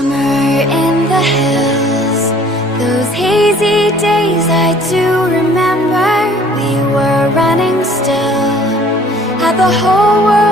Summer in the hills, those hazy days I do remember. We were running still, had the whole world